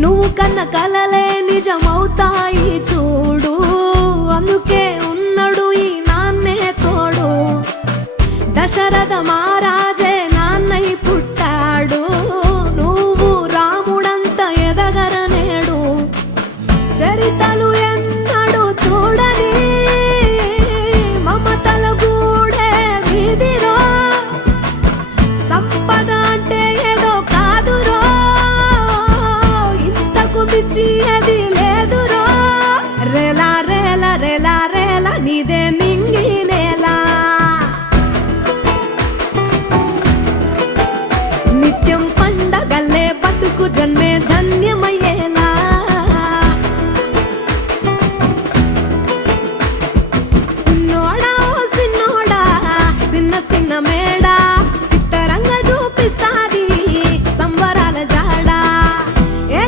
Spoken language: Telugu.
నువ్వు కన్న కలలే నిజమవుతాయి చూడు, అందుకే ఉన్నడు ఈ నాన్నే తోడు. దశరథ మహారాజే నాన్నై పుట్టాడు, నువ్వు రాముడంత ఎదగరనేడు. చరితలు ఎన్నడు చూడని మమతల గూడే వీధిలో, సంపద అంటే ఏదో కాదురో, ఇంతకు మించి అది లేదురో. రేలా రేలా రేలా రేలా నీదే నింగి నేలా, నిత్యం పండగల్లే బతుకు జన్మే